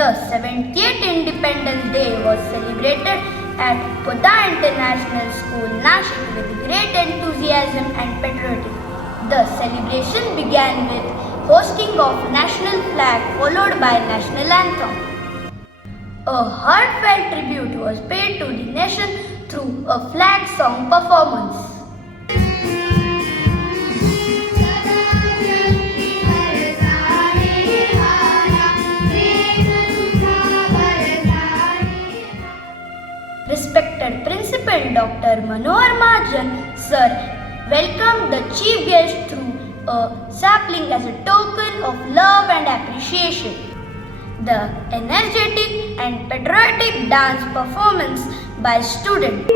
The 70th Independence Day was celebrated at Podar International School Nashik with great enthusiasm and patriotism. The celebration began with hoisting of national flag followed by national anthem. A heartfelt tribute was paid to the nation through a flag song performance. Respected Principal Dr. Manohar Mahajan, Sir, welcomed the chief guest through a sapling as a token of love and appreciation. The energetic and patriotic dance performance by students.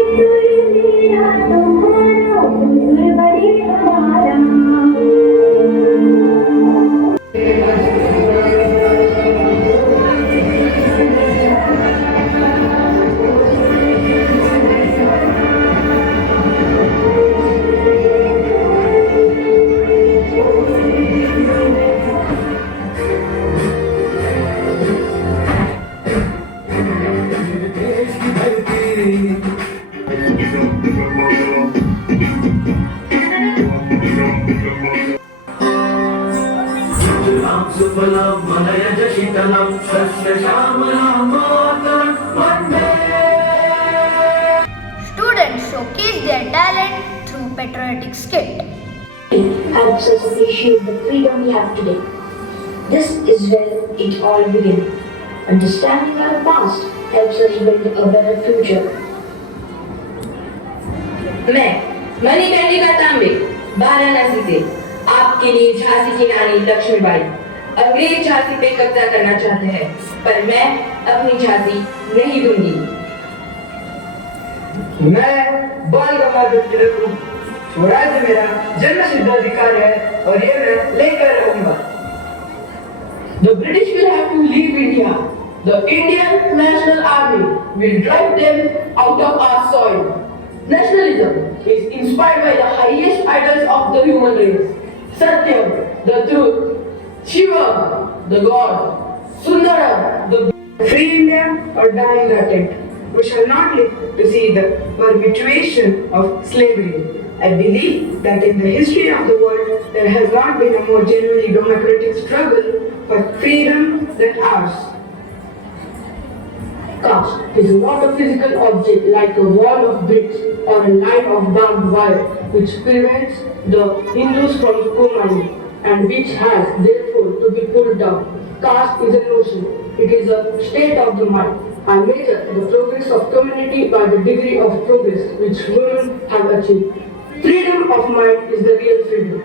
Students showcase their talent through patriotic skit. Helps us appreciate the freedom we have today. This is where it all began. Understanding our past helps us build a better future. मैं मणिकर्णिका तांबे वाराणसी से आपके लिए झांसी की रानी लक्ष्मीबाई अंग्रेज झांसी पे कब्जा करना चाहते हैं, पर मैं अपनी झांसी नहीं दूंगी। मैं बाल गंगाधर तिलक हूँ। स्वराज्य मेरा जन्मसिद्ध अधिकार है और ये मैं लेकर रहूंगा। The British will have to leave India. The Indian National Army will drive them out of our soil. Nationalism is inspired by the highest idols of the human race: Satyam, the truth; Shivam, the God; Sundaram, the free India or die in the attempt. We shall not live to see the perpetuation of slavery. I believe that in the history of the world there has not been a more genuinely democratic struggle for freedom than ours. Caste is not a physical object like a wall of bricks or a line of barbed wire which prevents the Hindus from commarrying and which has therefore to be pulled down. Caste is a notion. It is a state of the mind. I measure the progress of community by the degree of progress which women have achieved. Freedom of mind is the real freedom.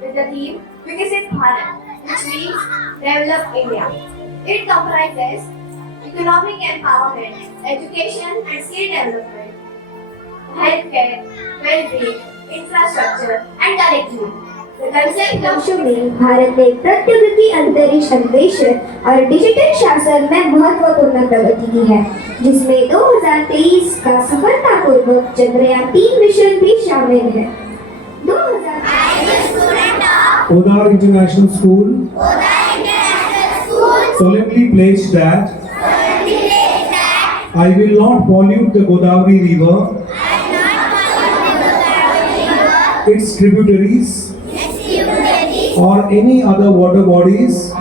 With the theme Viksit Bharat, which means Develop India. It comprises economic empowerment, education and skill development, healthcare, well-being, infrastructure and connectivity. The concept of में भारत ने प्रौद्योगिकी अंतरिक्ष अन्वेषण और digital शासन में महत्वपूर्ण प्रगति की है, जिसमें 2023 का सफलतापूर्वक चंद्रयान 3 मिशन भी शामिल है। Podar International School solemnly pledge that I will not pollute the Godavari River, its tributaries, or any other water bodies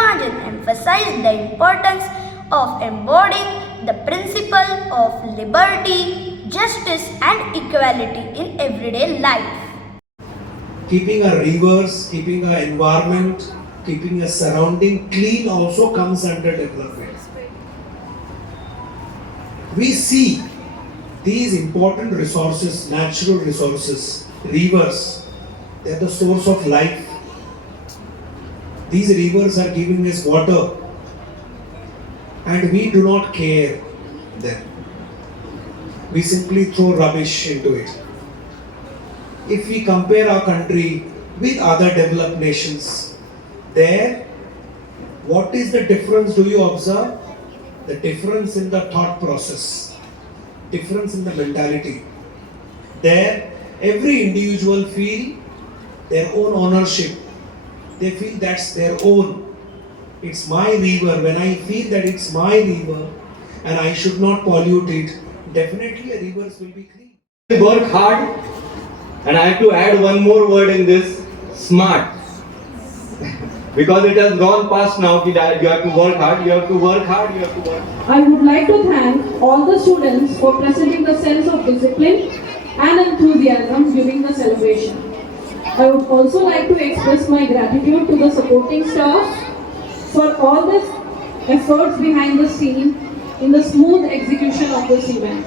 Mahajan emphasized the importance of embodying the principle of liberty, justice and equality in everyday life. Keeping our rivers, keeping our environment, keeping a surrounding clean also comes under development. We see these important resources, natural resources, rivers, they are the source of life. These rivers are giving us water and we do not care them. We simply throw rubbish into it. If we compare our country with other developed nations, there, what is the difference do you observe? The difference in the thought process, difference in the mentality. There, every individual feel their own ownership. They feel that's their own. It's my river. When I feel that it's my river and I should not pollute it, definitely a rivers will be clean. Work hard, and I have to add one more word in this, smart. Because it has gone past now, you have to work hard, you have to work hard, you have to work hard. I would like to thank all the students for presenting the sense of discipline and enthusiasm during the celebration. I would also like to express my gratitude to the supporting staff for all the efforts behind the scene in the smooth execution of this event.